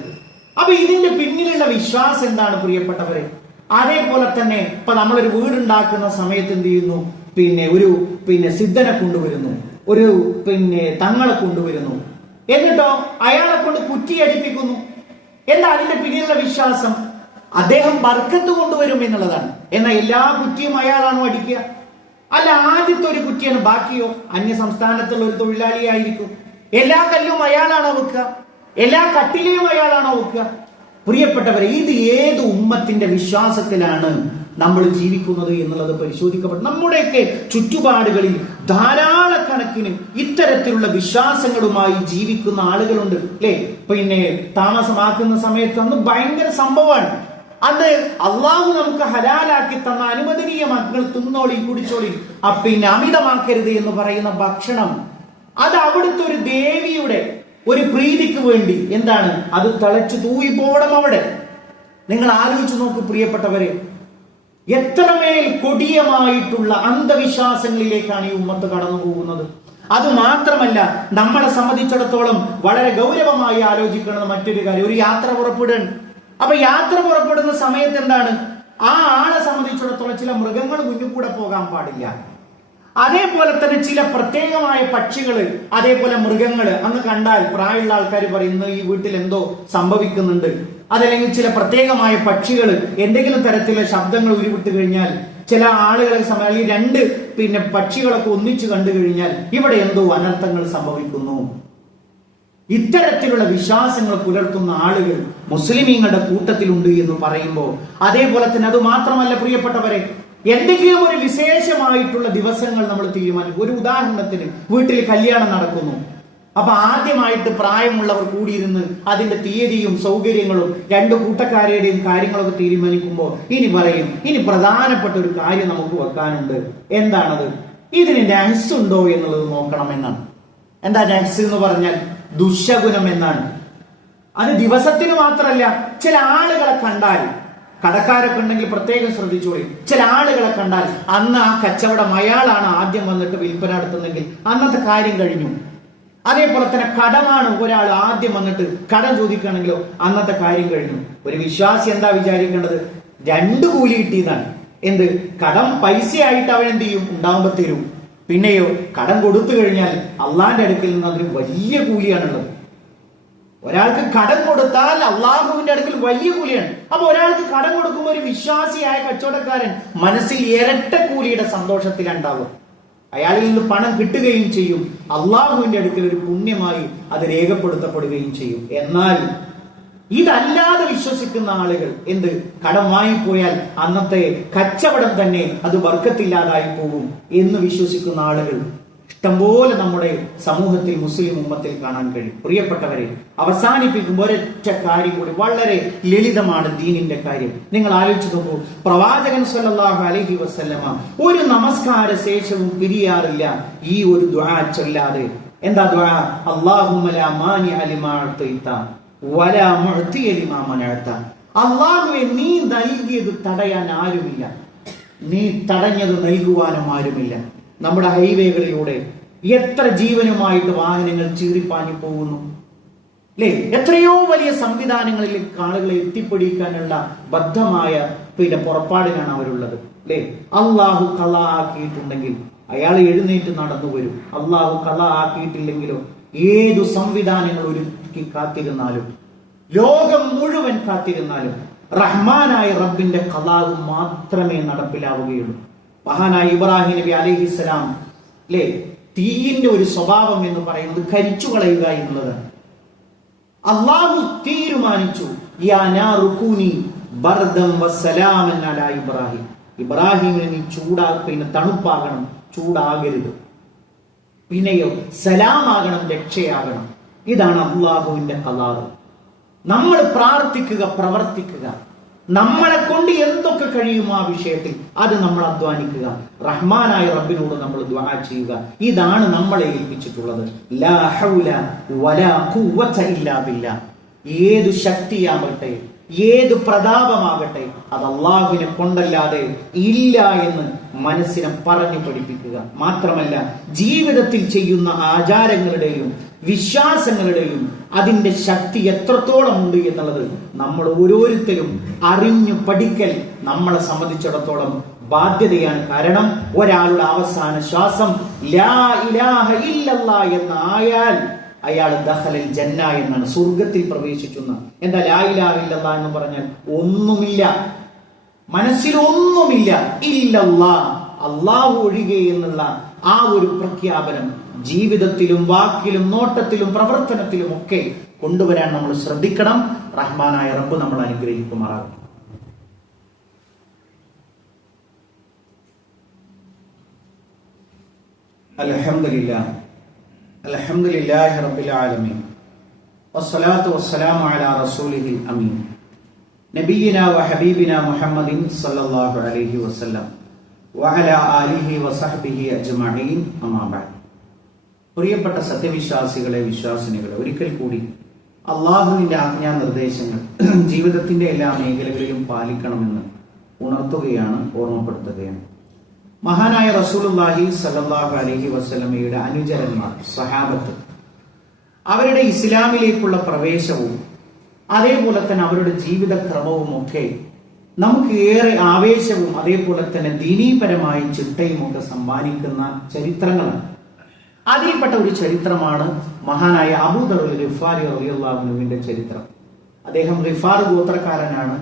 അപ്പൊ ഇതിന്റെ പിന്നിലുള്ള വിശ്വാസം എന്താണ് പ്രിയപ്പെട്ടവരെ? അതേപോലെ തന്നെ ഇപ്പൊ നമ്മളൊരു വീടുണ്ടാക്കുന്ന സമയത്ത് എന്ത് ചെയ്യുന്നു? ഒരു സിദ്ധനെ കൊണ്ടുവരുന്നു, ഒരു തങ്ങളെ കൊണ്ടുവരുന്നു. എന്നിട്ടോ അയാളെ കൊണ്ട് കുറ്റി അടിപ്പിക്കുന്നു. എന്താ അതിന്റെ പിന്നിലുള്ള വിശ്വാസം? അദ്ദേഹം ബർക്കത്ത് കൊണ്ടുവരും എന്നുള്ളതാണ്. എന്നാൽ എല്ലാ കുറ്റിയും അയാളാണോ അടിക്കുക? അല്ല, ആദ്യത്തെ ഒരു കുറ്റിയാണ്. ബാക്കിയോ അന്യ സംസ്ഥാനത്തുള്ള ഒരു തൊഴിലാളിയായിരിക്കും. എല്ലാ കല്ലും അയാളാണോ വെക്കുക? എല്ലാ കട്ടിലെയും അയാളാണോ വെക്കുക? പ്രിയപ്പെട്ടവരെ, ഇത് ഏത് ഉമ്മത്തിന്റെ വിശ്വാസത്തിലാണ് നമ്മൾ ജീവിക്കുന്നത് എന്നുള്ളത് പരിശോധിക്കപ്പെട്ടു. നമ്മുടെയൊക്കെ ചുറ്റുപാടുകളിൽ ധാരാളക്കണക്കിന് ഇത്തരത്തിലുള്ള വിശ്വാസങ്ങളുമായി ജീവിക്കുന്ന ആളുകളുണ്ട് അല്ലേ? താമസമാക്കുന്ന സമയത്ത് അന്ന് ഭയങ്കര സംഭവമാണ്. അന്ന് അള്ളാഹു നമുക്ക് ഹലാലാക്കി തന്ന അനുവദനീയമാക്കി തിന്നോളി കുടിച്ചോളി, അമിതമാക്കരുത് എന്ന് പറയുന്ന ഭക്ഷണം, അത് അവിടുത്തെ ഒരു ദേവിയുടെ ഒരു പ്രീതിക്ക് വേണ്ടി എന്താണ് അത് തിളച്ചു തൂയിപ്പോടം അവിടെ. നിങ്ങൾ ആലോചിച്ചു നോക്കൂ പ്രിയപ്പെട്ടവരെ, എത്രമേൽ കൊടിയമായിട്ടുള്ള അന്ധവിശ്വാസങ്ങളിലേക്കാണ് ഈ ഉമ്മത്ത് കടന്നു പോകുന്നത്. അത് മാത്രമല്ല, നമ്മളെ സംബന്ധിച്ചിടത്തോളം വളരെ ഗൗരവമായി ആലോചിക്കുന്നത് മറ്റൊരു കാര്യം, ഒരു യാത്ര പുറപ്പെടുകയാണ്. അപ്പൊ യാത്ര പുറപ്പെടുന്ന സമയത്ത് എന്താണ്, ആ ആളെ സംബന്ധിച്ചിടത്തോളം ചില മൃഗങ്ങൾ മുന്നിൽ കൂടെ പോകാൻ പാടില്ല. അതേപോലെ തന്നെ ചില പ്രത്യേകമായ പക്ഷികള്, അതേപോലെ മൃഗങ്ങള് അന്ന് കണ്ടാൽ പ്രായമുള്ള ആൾക്കാർ പറയുന്നത് ഈ വീട്ടിൽ എന്തോ സംഭവിക്കുന്നുണ്ട്. അതല്ലെങ്കിൽ ചില പ്രത്യേകമായ പക്ഷികൾ എന്തെങ്കിലും തരത്തിലുള്ള ശബ്ദങ്ങൾ ഉരുവിട്ട് കഴിഞ്ഞാൽ, ചില ആളുകളെ ഈ 2 പക്ഷികളൊക്കെ ഒന്നിച്ചു കണ്ടു കഴിഞ്ഞാൽ ഇവിടെ എന്തോ അനർത്ഥങ്ങൾ സംഭവിക്കുന്നു. ഇത്തരത്തിലുള്ള വിശ്വാസങ്ങൾ പുലർത്തുന്ന ആളുകൾ മുസ്ലിമീങ്ങളുടെ കൂട്ടത്തിലുണ്ട് എന്ന് പറയുമ്പോൾ, അതേപോലെ തന്നെ അത് മാത്രമല്ല പ്രിയപ്പെട്ടവരെ, എന്തെങ്കിലും ഒരു വിശേഷമായിട്ടുള്ള ദിവസങ്ങൾ നമ്മൾ തീരുമാനിക്കും. ഒരു ഉദാഹരണത്തിന് വീട്ടിൽ കല്യാണം നടക്കുന്നു. അപ്പൊ ആദ്യമായിട്ട് പ്രായമുള്ളവർ കൂടിയിരുന്ന് അതിന്റെ തീയതിയും സൗകര്യങ്ങളും 2 കൂട്ടക്കാരുടെയും കാര്യങ്ങളൊക്കെ തീരുമാനിക്കുമ്പോൾ ഇനി പറയും, ഇനി പ്രധാനപ്പെട്ട ഒരു കാര്യം നമുക്ക് വെക്കാനുണ്ട്. എന്താണത്? ഇതിന് നഹ്സ് ഉണ്ടോ എന്നുള്ളത് നോക്കണമെന്നാണ്. എന്താ നഹ്സ് എന്ന് പറഞ്ഞാൽ? ദുശകുനം എന്നാണ്. അത് ദിവസത്തിന് മാത്രമല്ല, ചില ആളുകളെ കണ്ടാൽ, കടക്കാരൊക്കെ ഉണ്ടെങ്കിൽ പ്രത്യേകം ശ്രദ്ധിച്ചോളി, ചില ആളുകളെ കണ്ടാൽ അന്ന് ആ കച്ചവടം അയാളാണ് ആദ്യം വന്നിട്ട് വിൽപ്പന നടത്തുന്നെങ്കിൽ അന്നത്തെ കാര്യം കഴിഞ്ഞു. അതേപോലെ തന്നെ കടമാണ് ഒരാൾ ആദ്യം വന്നിട്ട് കടം ചോദിക്കുകയാണെങ്കിലോ അന്നത്തെ കാര്യം കഴിഞ്ഞു. ഒരു വിശ്വാസി എന്താ വിചാരിക്കേണ്ടത്? 2 കൂലി കിട്ടിയതാണ്. എന്ത്? കടം പൈസയായിട്ട് അവൻ എന്ത് ചെയ്യും? ഉണ്ടാവുമ്പോ തരും. പിന്നെയോ കടം കൊടുത്തു കഴിഞ്ഞാൽ അള്ളാന്റെ അടുക്കൽ നിന്ന് അതൊരു വലിയ കൂലിയാണുള്ളത്. ഒരാൾക്ക് കടം കൊടുത്താൽ അള്ളാഹുവിന്റെ അടുക്കൽ വലിയ കൂലിയാണ്. അപ്പൊ ഒരാൾക്ക് കടം കൊടുക്കുമ്പോൾ ഒരു വിശ്വാസിയായ കച്ചവടക്കാരൻ മനസ്സിൽ ഇരട്ട കൂലിയുടെ സന്തോഷത്തിലുണ്ടാവും. അയാളിൽ നിന്ന് പണം കിട്ടുകയും ചെയ്യും. അള്ളാഹുവിന്റെ അടുക്കൽ ഒരു പുണ്യമായി അത് രേഖപ്പെടുത്തപ്പെടുകയും ചെയ്യും. എന്നാൽ ഇതല്ലാതെ വിശ്വസിക്കുന്ന ആളുകൾ എന്ത്, കടം വാങ്ങിപ്പോയാൽ അന്നത്തെ കച്ചവടം തന്നെ അത് ബർക്കത്തില്ലാതായി പോകും എന്ന് വിശ്വസിക്കുന്ന ആളുകൾ ഇഷ്ടംപോലെ നമ്മുടെ സമൂഹത്തിൽ, മുസ്ലിം ഉമ്മത്തിൽ കാണാൻ കഴിയും. പ്രിയപ്പെട്ടവരെ, അവസാനിപ്പിക്കുമ്പോൾ ഒരൊറ്റ കാര്യം കൂടി, വളരെ ലളിതമാണ് ദീനിന്റെ കാര്യം. നിങ്ങൾ ആലോചിച്ച് നോക്കൂ, പ്രവാചകൻ സല്ലല്ലാഹു അലൈഹി വസല്ലമ ഒരു നമസ്കാര ശേഷവും പിരിയാറില്ല ഈ ഒരു ദുആ ചൊല്ലാതെ. എന്താ ദുആ? അല്ലാഹുമ്മ ലാ മാനിഅ ലിമാ അഅ്തൈത വലാ മുഅ്തിയ ലിമാ മനഅത. അല്ലാഹുവേ, നീ നൽകിയത് തടയാൻ ആരുമില്ല, നീ തടഞ്ഞത് നൽകുവാനും ആരുമില്ല. നമ്മുടെ ഹൈവേകളിലൂടെ എത്ര ജീവനുമായിട്ട് വാഹനങ്ങൾ ചീറിപ്പാഞ്ഞു പോകുന്നു അല്ലേ? എത്രയോ വലിയ സംവിധാനങ്ങളിലേക്ക് ആളുകളെ എത്തിപ്പിടിക്കാനുള്ള ബദ്ധമായ പുറപ്പാടിനാണ് അവരുള്ളത് അല്ലേ? അള്ളാഹു ഖളാ ആക്കിയിട്ടുണ്ടെങ്കിൽ അയാൾ എഴുന്നേറ്റ് നടന്നു വരും. അള്ളാഹു ഖളാ ആക്കിയിട്ടില്ലെങ്കിലോ ഏതു സംവിധാനങ്ങൾ ഒരുക്കി കാത്തിരുന്നാലും, ലോകം മുഴുവൻ കാത്തിരുന്നാലും റഹ്മാനായ റബ്ബിന്റെ ഖളാ മാത്രമേ നടപ്പിലാവുകയുള്ളൂ. മഹാനായ ഇബ്രാഹിം നബി അലൈഹിസ്സലാം അല്ലേ, തീയിന്റെ ഒരു സ്വഭാവം എന്ന് പറയുന്നത് കരിച്ചു കളയുക എന്നുള്ളതാണ്. അള്ളാഹു തീരുമാനിച്ചു, യാ നാറു കൂനി ബർദൻ വസ്സലാമൻ അലാ ഇബ്രാഹിം. ഇബ്രാഹിമിന് നീ പിന്നെ തണുപ്പാകണം, ചൂടാകരുത്. പിന്നെയോ സലാമാകണം, രക്ഷയാകണം. ഇതാണ് അള്ളാഹുവിന്റെ ഖളാ. നമ്മൾ പ്രാർത്ഥിക്കുക, പ്രവർത്തിക്കുക, നമ്മളെ കൊണ്ട് എന്തൊക്കെ കഴിയും ആ വിഷയത്തിൽ അത് നമ്മൾ അധ്വാനിക്കുക, റഹ്മാനായ റബ്ബിനോട് നമ്മൾ ദുആ ചെയ്യുക. ഇതാണ് നമ്മളെ ഏൽപ്പിച്ചിട്ടുള്ളത്. ലാ ഹൗല വലാ ഖുവത ഇല്ലാ ബില്ലാഹ്. ഏതു ശക്തിയാകട്ടെ, ഏതു പ്രതാപമാകട്ടെ, അത് അള്ളാഹുവിനെ കൊണ്ടല്ലാതെ ഇല്ല എന്ന് മനസ്സിനെ പറഞ്ഞു പഠിപ്പിക്കുക. മാത്രമല്ല, ജീവിതത്തിൽ ചെയ്യുന്ന ആചാരങ്ങളുടെയും വിശ്വാസങ്ങളുടെയും അതിന്റെ ശക്തി എത്രത്തോളം ഉണ്ട് എന്നുള്ളത് നമ്മൾ ഓരോരുത്തരും അറിഞ്ഞു പഠിക്കൽ നമ്മളെ സംബന്ധിച്ചിടത്തോളം ബാധ്യതയാണ്. കാരണം ഒരാളുടെ അവസാന ശ്വാസം ലാ ഇലാഹ ഇല്ലല്ലാഹ് എന്നായാൽ അയാൾ ദഖലൽ ജന്ന എന്നാണ്, സ്വർഗത്തിൽ പ്രവേശിക്കുന്ന. എന്താ ലാ ഇലാഹ ഇല്ലല്ലാഹ് എന്ന് പറഞ്ഞാൽ? ഒന്നുമില്ല, മനസ്സിലൊന്നുമില്ല, ഇല്ലല്ലാഹ്, അള്ളാഹു ഒഴികെ എന്നുള്ള ആ ഒരു പ്രഖ്യാപനം ജീവിതത്തിലും വാക്കിലും നോട്ടത്തിലും പ്രവർത്തനത്തിലും ഒക്കെ കൊണ്ടുവരാൻ നമ്മൾ ശ്രദ്ധിക്കണം. റഹ്മാനായ റബ്ബ് നമ്മൾ അനുഗ്രഹിക്കുമാറാകും. അൽഹംദുലില്ലാഹ് അൽഹംദുലില്ലാഹി റബ്ബിൽ ആലമീൻ വസ്സലാത്തു വസ്സലാമു അലാ റസൂലിഹിൽ അമീൻ നബിയിനാ വഹബീബിനാ മുഹമ്മദിൻ സല്ലല്ലാഹു അലൈഹി വസല്ലം വഅലാ ആലിഹി വസഹ്ബിഹി അജ്മഈൻ. അമ്മാ ബഅദ്. പ്രിയപ്പെട്ട സത്യവിശ്വാസികളെ, വിശ്വാസിനികളെ, ഒരിക്കൽ കൂടി അള്ളാഹുവിന്റെ ആജ്ഞാ നിർദ്ദേശങ്ങൾ ജീവിതത്തിന്റെ എല്ലാ മേഖലകളിലും പാലിക്കണമെന്ന് ഉണർത്തുകയാണ്, ഓർമ്മപ്പെടുത്തുകയാണ്. മഹാനായ റസൂലുള്ളാഹി സ്വല്ലല്ലാഹു അലൈഹി വസല്ലമയുടെ അനുചരന്മാർ, സഹാബത്ത്, അവരുടെ ഇസ്ലാമിലേക്കുള്ള പ്രവേശവും അതേപോലെ തന്നെ അവരുടെ ജീവിതക്രമവും ഒക്കെ നമുക്ക് ഏറെ ആവേശവും അതേപോലെ തന്നെ ദീനീപരമായ ചിട്ടയും ഒക്കെ സമ്മാനിക്കുന്ന ചരിത്രങ്ങളാണ്. അതിൽപ്പെട്ട ഒരു ചരിത്രമാണ് മഹാനായ അബൂദർ ഗിഫാരി റളിയല്ലാഹു അൻഹുവിന്റെ ചരിത്രം. അദ്ദേഹം ഗിഫാർ ഗോത്രക്കാരനാണ്.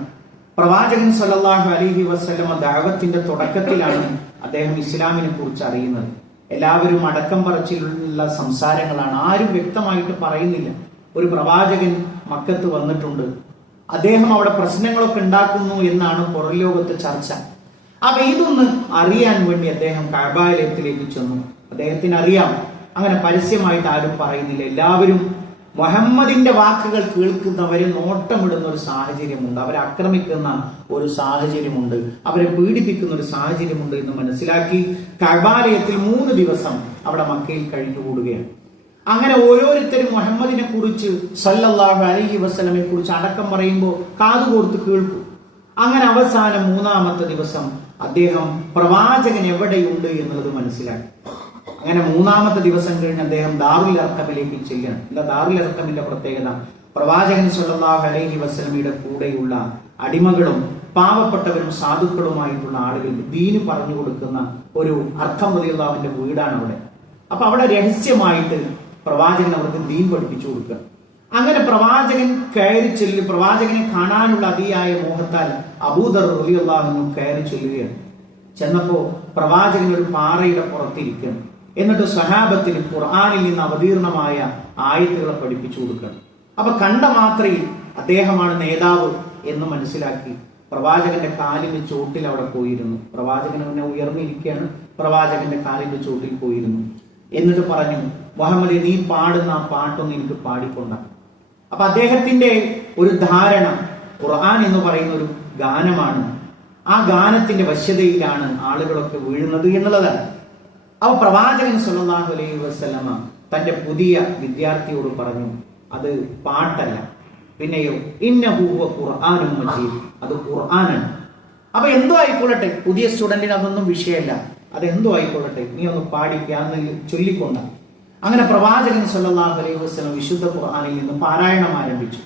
പ്രവാചകൻ സല്ലല്ലാഹു അലൈഹി വസല്ലമ ദഅവത്തിന്റെ തുടക്കത്തിലാണ് അദ്ദേഹം ഇസ്ലാമിനെ കുറിച്ച് അറിയുന്നത്. എല്ലാവരും അടക്കം പറച്ചിലുള്ള സംസാരങ്ങളാണ്, ആരും വ്യക്തമായിട്ട് പറയുന്നില്ല. ഒരു പ്രവാചകൻ മക്കത്ത് വന്നിട്ടുണ്ട്, അദ്ദേഹം അവിടെ പ്രശ്നങ്ങളൊക്കെ ഉണ്ടാക്കുന്നു എന്നാണ് പുറം ലോകത്ത് ചർച്ച. അപ്പൊ ഇതൊന്ന് അറിയാൻ വേണ്ടി അദ്ദേഹം കഅബാലയത്തിലേക്ക് ചെന്നു. അദ്ദേഹത്തിന് അറിയാം, അങ്ങനെ പരസ്യമായിട്ട് ആരും പറയുന്നില്ല. എല്ലാവരും മുഹമ്മദിന്റെ വാക്കുകൾ കേൾക്കുന്നവരെ നോട്ടമിടുന്ന ഒരു സാഹചര്യമുണ്ട്, അവരെ ആക്രമിക്കുന്ന ഒരു സാഹചര്യമുണ്ട്, അവരെ പീഡിപ്പിക്കുന്ന ഒരു സാഹചര്യമുണ്ട് എന്ന് മനസ്സിലാക്കി കഅബാലയത്തിൽ 3 ദിവസം അവിടെ മക്കയിൽ കഴിഞ്ഞുകൂടുകയാണ്. അങ്ങനെ ഓരോരുത്തരും മുഹമ്മദിനെ കുറിച്ച് സല്ലല്ലാഹു അലൈഹി വസല്ലമയെ കുറിച്ച് അടക്കം പറയുമ്പോൾ കാതുകോർത്ത് കേൾക്കും. അങ്ങനെ അവസാനം 3-ാമത്തെ ദിവസം അദ്ദേഹം പ്രവാചകൻ എവിടെയുണ്ട് എന്നുള്ളത് മനസ്സിലാക്കി. അങ്ങനെ 3-ാമത്തെ ദിവസം കഴിഞ്ഞ് അദ്ദേഹം ദാറുൽ അർഖമിലേക്ക് ചെല്ലുകയാണ്. എന്താ ദാറുൽ അർഖമിന്റെ പ്രത്യേകത? പ്രവാചകൻ സല്ലല്ലാഹു അലൈഹി വസല്ലമയുടെ കൂടെയുള്ള അടിമകളും പാവപ്പെട്ടവരും സാധുക്കളുമായിട്ടുള്ള ആളുകൾക്ക് ദീന് പറഞ്ഞു കൊടുക്കുന്ന ഒരു അർഖം റളിയല്ലാഹുവിന്റെ വീടാണ് അവിടെ. അപ്പൊ അവിടെ രഹസ്യമായിട്ട് പ്രവാചകൻ അവർക്ക് ദീൻ പഠിപ്പിച്ചു കൊടുക്കുക. അങ്ങനെ പ്രവാചകൻ കയറി ചെല്ലു, പ്രവാചകനെ കാണാനുള്ള അതിയായ മോഹത്താൽ അബൂദർ റളിയല്ലാഹു അൻഹു കയറി ചെല്ലുകയാണ്. ചെന്നപ്പോ പ്രവാചകൻ ഒരു പാറയുടെ പുറത്തിരിക്കണം. എന്നിട്ട് സ്വഹാബത്തിന് ഖുർആനിൽ നിന്ന് അവതീർണമായ ആയത്തുകളെ പഠിപ്പിച്ചു കൊടുക്കണം. അപ്പൊ കണ്ട മാത്രയിൽ അദ്ദേഹമാണ് നേതാവ് എന്ന് മനസ്സിലാക്കി പ്രവാചകന്റെ കാലിന്റെ ചോട്ടിൽ അവിടെ പോയിരുന്നു. പ്രവാചകൻ അവനെ ഉയർന്നിരിക്കുകയാണ്, പ്രവാചകന്റെ കാലിന്റെ ചോട്ടിൽ പോയിരുന്നു. എന്നിട്ട് പറഞ്ഞു, മുഹമ്മദ്, നീ പാടുന്ന ആ പാട്ടൊന്നും എനിക്ക് പാടിക്കൊണ്ട. അപ്പൊ അദ്ദേഹത്തിന്റെ ഒരു ധാരണ ഖുർആൻ എന്ന് പറയുന്ന ഒരു ഗാനമാണ്, ആ ഗാനത്തിന്റെ വശ്യതയിലാണ് ആളുകളൊക്കെ വീഴുന്നത് എന്നുള്ളതാണ്. അപ്പൊ പ്രവാചകൻ സല്ലല്ലാഹു അലൈഹി വസല്ലമ തന്റെ പുതിയ വിദ്യാർത്ഥിയോട് പറഞ്ഞു, അത് പാട്ടല്ല, പിന്നെയോ ഇന്നഹു ഹുവ ഖുർആനും മജീദ്, അത് ഖുർആനാണ്. അപ്പൊ എന്തോ ആയിക്കൊള്ളട്ടെ, പുതിയ സ്റ്റുഡന്റിന് അതൊന്നും വിഷയമല്ല, അതെന്തോ ആയിക്കൊള്ളട്ടെ, നീ ഒന്ന് പാടിക്കാന്ന് ചൊല്ലിക്കൊണ്ട. അങ്ങനെ പ്രവാചകൻ സല്ലല്ലാഹു അലൈഹി വസല്ലം വിശുദ്ധ ഖുർആനിൽ നിന്ന് പാരായണം ആരംഭിച്ചു.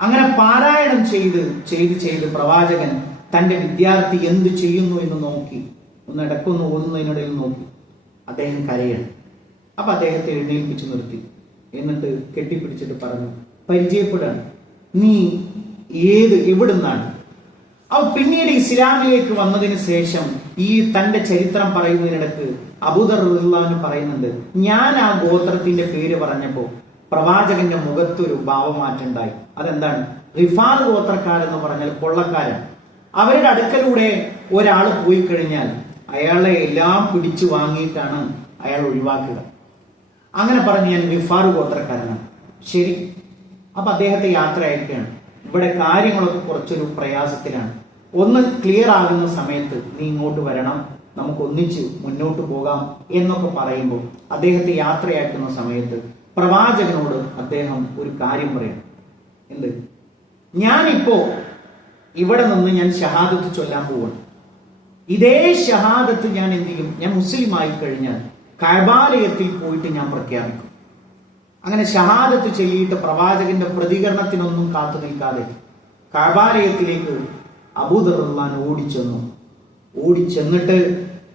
അങ്ങനെ പാരായണം ചെയ്ത് പ്രവാചകൻ തന്റെ വിദ്യാർത്ഥി എന്ത് ചെയ്യുന്നു എന്ന് നോക്കി, ഒന്ന് ഇടക്കൊന്ന് ഓതുന്നതിനിടയിൽ നോക്കി. അദ്ദേഹം കരയാണ്. അപ്പൊ അദ്ദേഹത്തെ എഴുന്നേൽപ്പിച്ചു നിർത്തി. എന്നിട്ട് കെട്ടിപ്പിടിച്ചിട്ട് പറഞ്ഞു, പരിചയപ്പെടാണ്, നീ എവിടുന്നാണ്? അവ പിന്നീട് ഇസ്ലാമിലേക്ക് വന്നതിന് ശേഷം ഈ തന്റെ ചരിത്രം പറയുന്നതിനിടക്ക് അബൂദർ റളിയല്ലാഹു അൻഹു പറയുന്നുണ്ട്, ഞാൻ ആ ഗോത്രത്തിന്റെ പേര് പറഞ്ഞപ്പോ പ്രവാചകന്റെ മുഖത്തൊരു ഭാവമാറ്റം ഉണ്ടായി. അതെന്താണ്? റിഫാർ ഗോത്രക്കാരെന്ന് പറഞ്ഞാൽ കൊള്ളക്കാരൻ. അവരുടെ അടുക്കലൂടെ ഒരാൾ പോയി കഴിഞ്ഞാൽ അയാളെ എല്ലാം പിടിച്ചു വാങ്ങിയിട്ടാണ് അയാൾ ഒഴിവാക്കുക. അങ്ങനെ പറഞ്ഞ് ഞാൻ റിഫാർ ഗോത്രക്കാരനാണ്. ശരി. അപ്പൊ അദ്ദേഹത്തെ യാത്ര അയക്കുകയാണ്. ഇവിടെ കാര്യങ്ങളൊക്കെ കുറച്ചൊരു പ്രയാസത്തിലാണ്. ഒന്ന് ക്ലിയർ ആകുന്ന സമയത്ത് നീ ഇങ്ങോട്ട് വരണം, നമുക്ക് ഒന്നിച്ച് മുന്നോട്ട് പോകാം എന്നൊക്കെ പറയുമ്പോൾ അദ്ദേഹത്തെ യാത്രയാക്കുന്ന സമയത്ത് പ്രവാചകനോട് അദ്ദേഹം ഒരു കാര്യം പറയണം. എന്ത്? ഞാനിപ്പോ ഇവിടെ നിന്ന് ഞാൻ ഷഹാദത്ത് ചൊല്ലാൻ പോവാണ്. ഇതേ ഷഹാദത്ത് ഞാൻ എന്ത് ചെയ്യും? ഞാൻ മുസ്ലിം ആയി കഴിഞ്ഞാൽ കഅബാലയത്തിൽ പോയിട്ട് ഞാൻ പ്രഖ്യാപിക്കും. അങ്ങനെ ഷഹാദത്ത് ചൊല്ലിയിട്ട് പ്രവാചകന്റെ പ്രതികരണത്തിനൊന്നും കാത്തു നിൽക്കാതെ കഅബാലയത്തിലേക്ക് അബൂദർ റളിയല്ലാഹു അൻഹു ഓടിച്ചെന്നിട്ട്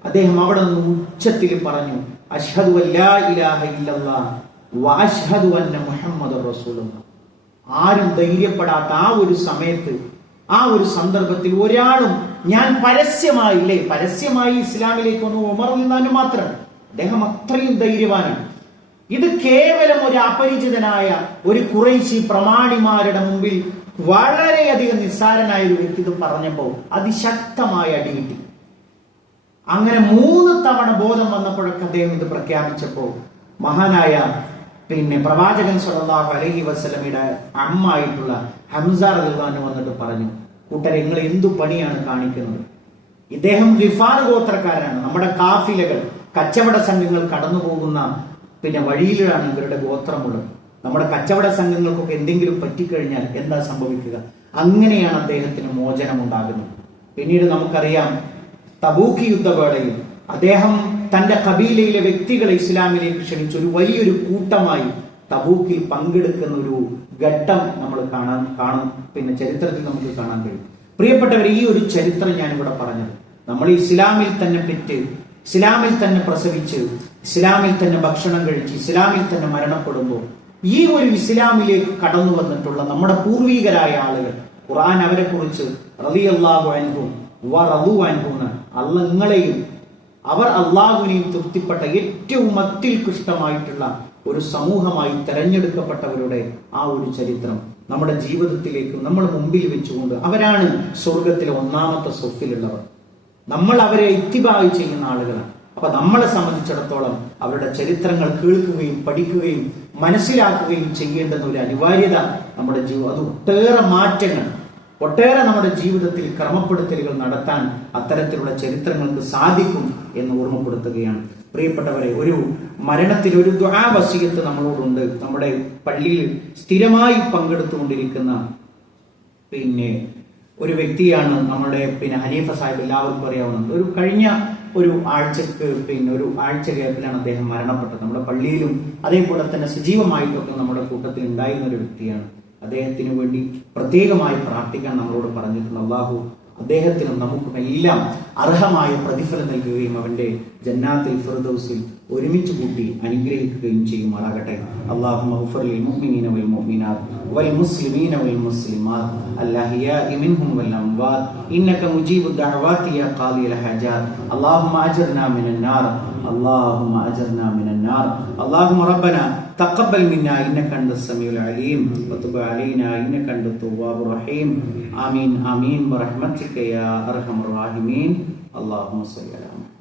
അദ്ദേഹം അവിടെ നിന്ന് ഉച്ചത്തിൽ പറഞ്ഞു, അശ്ഹദു അല്ലാ ഇലാഹ ഇല്ലല്ലാഹ് വ അശ്ഹദു അന്ന മുഹമ്മദുർ റസൂലുള്ളാഹ്. ആരും ധൈര്യപ്പെടാത്ത ആ ഒരു സമയത്ത്, ആ ഒരു സന്ദർഭത്തിൽ ഒരാളും ഞാൻ പരസ്യമായി ഇസ്ലാമിലേക്ക് വന്നു ഉമർ റളിയല്ലാഹു മാത്രം. അദ്ദേഹം അത്രയും ധൈര്യവാനാണ്. ഇത് കേവലം ഒരു അപരിചിതനായ ഒരു ഖുറൈശി പ്രമാണിമാരുടെ മുമ്പിൽ വളരെയധികം നിസ്സാരനായ ഒരു വ്യക്തി ഇത് പറഞ്ഞപ്പോൾ അതിശക്തമായ അടി കിട്ടി. അങ്ങനെ 3 തവണ ബോധം വന്നപ്പോഴൊക്കെ അദ്ദേഹം ഇത് പ്രഖ്യാപിച്ചപ്പോൾ മഹാനായ പ്രവാചകൻ സല്ലല്ലാഹു അലൈഹി വസല്ലമയുടെ അമ്മായിട്ടുള്ള ഹംസ റളിയല്ലാഹു അൻഹു വന്നിട്ട് പറഞ്ഞു, കൂട്ടരെ, നിങ്ങൾ എന്തു പണിയാണ് കാണിക്കുന്നത്? ഇദ്ദേഹം റിഫാർ ഗോത്രക്കാരനാണ്. നമ്മുടെ കാഫിലകൾ, കച്ചവട സംഘങ്ങൾ കടന്നു പോകുന്ന വഴിയിലാണ് ഇവരുടെ ഗോത്രമുള്ളത്. നമ്മുടെ കച്ചവട സംഘങ്ങൾക്കൊക്കെ എന്തെങ്കിലും പറ്റിക്കഴിഞ്ഞാൽ എന്താ സംഭവിക്കുക? അങ്ങനെയാണ് അദ്ദേഹത്തിന് മോചനം ഉണ്ടാകുന്നത്. പിന്നീട് നമുക്കറിയാം, തബൂക്ക് യുദ്ധവേളയിൽ അദ്ദേഹം തന്റെ കബീലയിലെ വ്യക്തികളെ ഇസ്ലാമിലേക്ക് ക്ഷണിച്ച് ഒരു വലിയൊരു കൂട്ടമായി തബൂക്കിൽ പങ്കെടുക്കുന്ന ഒരു ഘട്ടം നമ്മൾ കാണും. ചരിത്രത്തിൽ നമുക്ക് കാണാൻ കഴിയും. പ്രിയപ്പെട്ടവർ, ഈ ഒരു ചരിത്രം ഞാനിവിടെ പറഞ്ഞത്, നമ്മൾ ഇസ്ലാമിൽ തന്നെ പെറ്റ്, ഇസ്ലാമിൽ തന്നെ പ്രസവിച്ച്, ഇസ്ലാമിൽ തന്നെ ഭക്ഷണം കഴിച്ച്, ഇസ്ലാമിൽ തന്നെ മരണപ്പെടുമ്പോൾ ഈ ഒരു ഇസ്ലാമിലേക്ക് കടന്നു വന്നിട്ടുള്ള നമ്മുടെ പൂർവികരായ ആളുകൾ, ഖുർആൻ അവരെ കുറിച്ച് റളിയല്ലാഹു അൻഹും വ റളു അൻഹു, അള്ളങ്ങളെയും അവർ അള്ളാഹുവിനെയും തൃപ്തിപ്പെട്ട ഏറ്റവും അത്യുത്കൃഷ്ടമായിട്ടുള്ള ഒരു സമൂഹമായി തെരഞ്ഞെടുക്കപ്പെട്ടവരുടെ ആ ഒരു ചരിത്രം നമ്മുടെ ജീവിതത്തിലേക്ക് നമ്മൾ മുമ്പിൽ വെച്ചുകൊണ്ട് അവരാണ് സ്വർഗത്തിലെ ഒന്നാമത്തെ സ്വഫിലുള്ളവർ. നമ്മൾ അവരെ ഇത്തിബാഅ് ചെയ്യുന്ന ആളുകളാണ്. അപ്പൊ നമ്മളെ സംബന്ധിച്ചിടത്തോളം അവരുടെ ചരിത്രങ്ങൾ കേൾക്കുകയും പഠിക്കുകയും മനസ്സിലാക്കുകയും ചെയ്യേണ്ടുന്ന ഒരു അനിവാര്യത നമ്മുടെ അത് ഒട്ടേറെ മാറ്റങ്ങൾ, ഒട്ടേറെ നമ്മുടെ ജീവിതത്തിൽ ക്രമപ്പെടുത്തലുകൾ നടത്താൻ അത്തരത്തിലുള്ള ചരിത്രങ്ങൾക്ക് സാധിക്കും എന്ന് ഓർമ്മപ്പെടുത്തുകയാണ്. പ്രിയപ്പെട്ടവരെ, ഒരു മരണത്തിൽ ഒരു ദുആ വസിയത്ത് നമ്മളോടുണ്ട്. നമ്മുടെ പള്ളിയിൽ സ്ഥിരമായി പങ്കെടുത്തുകൊണ്ടിരിക്കുന്ന ഒരു വ്യക്തിയാണ് നമ്മുടെ ഹനീഫ സാഹിബ്. എല്ലാവർക്കും അറിയാവുന്നത്. കഴിഞ്ഞ ഒരു ആഴ്ചക്ക് ഒരു ആഴ്ച ഗ്യാപ്പിലാണ് അദ്ദേഹം മരണപ്പെട്ടത്. നമ്മുടെ പള്ളിയിലും അതേപോലെ തന്നെ സജീവമായിട്ടൊക്കെ നമ്മുടെ കൂട്ടത്തിൽ ഉണ്ടായിരുന്ന ഒരു വ്യക്തിയാണ്. അദ്ദേഹത്തിന് വേണ്ടി പ്രത്യേകമായി പ്രാർത്ഥിക്കാൻ നമ്മളോട് പറഞ്ഞിട്ടുണ്ട്. അല്ലാഹു അദ്ദേഹത്തിനും നമുക്കും എല്ലാം അർഹമായ പ്രതിഫലം നൽകുകയും അവന്റെ ജന്നാത്തുൽ ഫിർദൗസിൽ ഒരുമിച്ച് കൂട്ടി അനുഗ്രഹിക്കുകയും ചെയ്യുമാറാകട്ടെ. അല്ലാഹുമ്മ ഗ്ഫിർ ലിൽ മുഅ്മിനീന വൽ മുഅ്മിനാത്ത് വൽ മുസ്ലിമീന വൽ മുസ്ലിമാത്ത് അൽഅഹ്യാഇ മിൻഹും വൽ അംവാത്ത് ഇന്നക മുജീബുദ് ദഅവാതി യാ ഖാദിയൽ ഹജാത്ത്. അല്ലാഹുമ്മ അജ്ർനാ മിനൻ നാർ اللهم أجرنا من النار. اللهم ربنا تقبل منا إنك أنت السميع العليم وتب علينا إنك أنت التواب الرحيم. آمين آمين برحمتك يا أرحم الراحمين. اللهم صل على محمد.